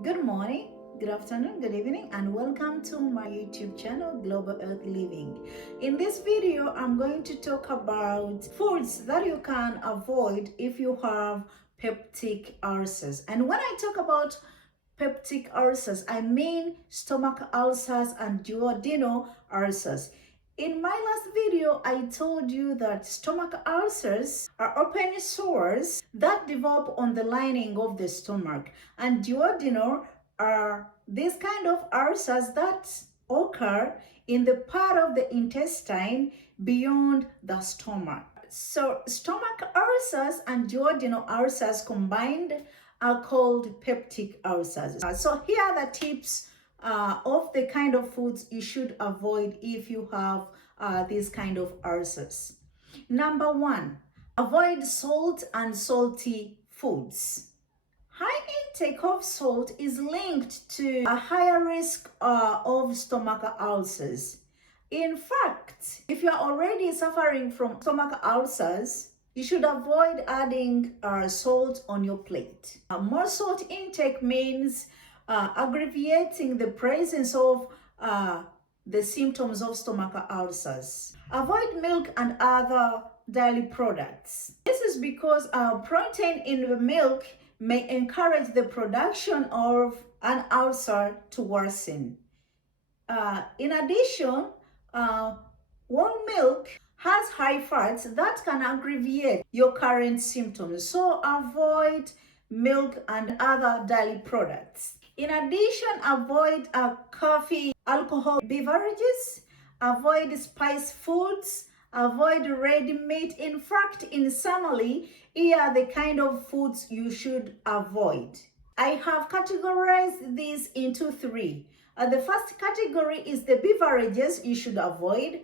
Good morning, good afternoon, good evening, and welcome to my YouTube channel, Global Health Living. In this video, I'm going to talk about foods that you can avoid if you have peptic ulcers. And when I talk about peptic ulcers, I mean stomach ulcers and duodenal ulcers. In my last video, I told you that stomach ulcers are open sores that develop on the lining of the stomach, and duodenal are these kind of ulcers that occur in the part of the intestine beyond the stomach. So stomach ulcers and duodenal ulcers combined are called peptic ulcers. So here are the tips of the kind of foods you should avoid if you have these kind of ulcers. Number one, avoid salt and salty foods. High intake of salt is linked to a higher risk of stomach ulcers. In fact, if you're already suffering from stomach ulcers, you should avoid adding salt on your plate. More salt intake means aggravating the presence of the symptoms of stomach ulcers. Avoid milk and other dairy products. This is because protein in the milk may encourage the production of an ulcer to worsen. In addition, whole milk has high fats that can aggravate your current symptoms. So avoid milk and other dairy products. In addition, avoid coffee, alcohol beverages, avoid spiced foods, avoid red meat. In fact, in summary, here are the kind of foods you should avoid. I have categorized these into three. The first category is the beverages you should avoid.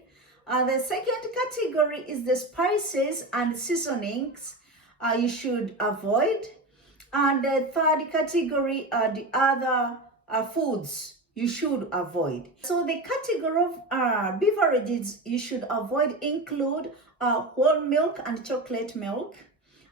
The second category is the spices and seasonings you should avoid. And the third category are the other foods you should avoid. So the category of beverages you should avoid include whole milk and chocolate milk.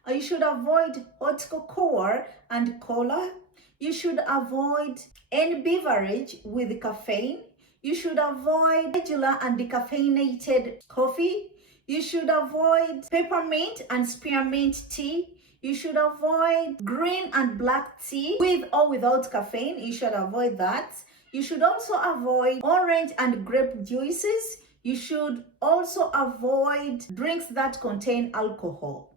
You should avoid hot cocoa and cola. You should avoid any beverage with caffeine. You should avoid regular and decaffeinated coffee. You should avoid peppermint and spearmint tea. You should avoid green and black tea with or without caffeine. You should avoid that. You should also avoid orange and grape juices. You should also avoid drinks that contain alcohol.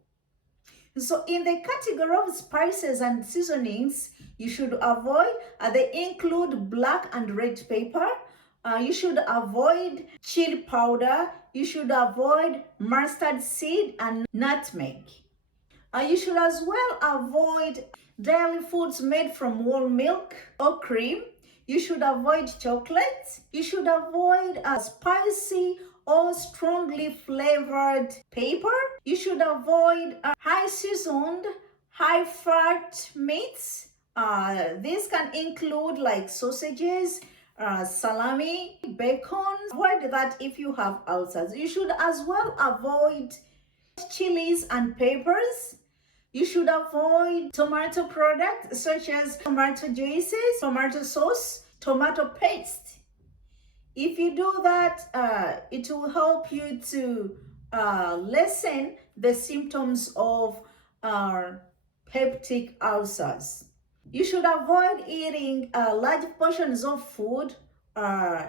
So in the category of spices and seasonings, you should avoid, they include black and red pepper. You should avoid chili powder. You should avoid mustard seed and nutmeg. You should as well avoid dairy foods made from whole milk or cream. You should avoid chocolate. You should avoid spicy or strongly flavored pepper. You should avoid high seasoned, high fat meats. These can include like sausages, salami, bacon. Avoid that if you have ulcers. You should as well avoid chilies and peppers. You should avoid tomato products such as tomato juices, tomato sauce, tomato paste. If you do that, it will help you to lessen the symptoms of peptic ulcers. You should avoid eating large portions of food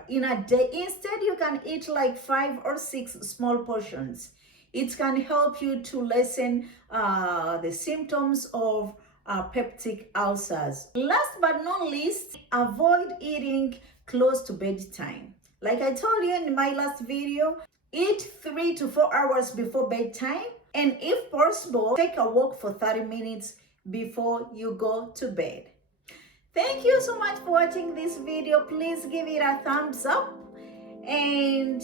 in a day. Instead, you can eat like 5 or 6 small portions. It can help you to lessen the symptoms of peptic ulcers. Last but not least, avoid eating close to bedtime. Like I told you in my last video, eat 3 to 4 hours before bedtime, and if possible, take a walk for 30 minutes before you go to bed. Thank you so much for watching this video. Please give it a thumbs up and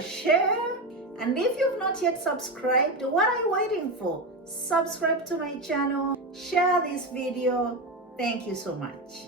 share. And if you've not yet subscribed, what are you waiting for? Subscribe to my channel, share this video. Thank you so much.